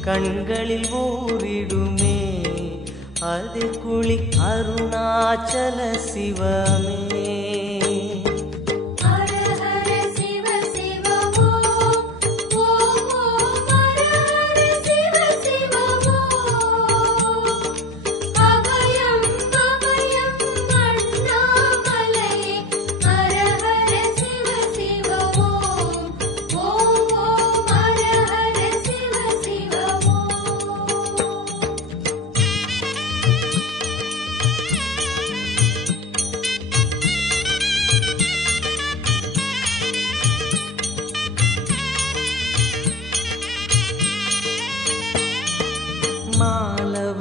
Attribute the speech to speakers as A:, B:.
A: கண்களில் ஊரிடுமே அதில் குளி அருணாச்சல சிவமே.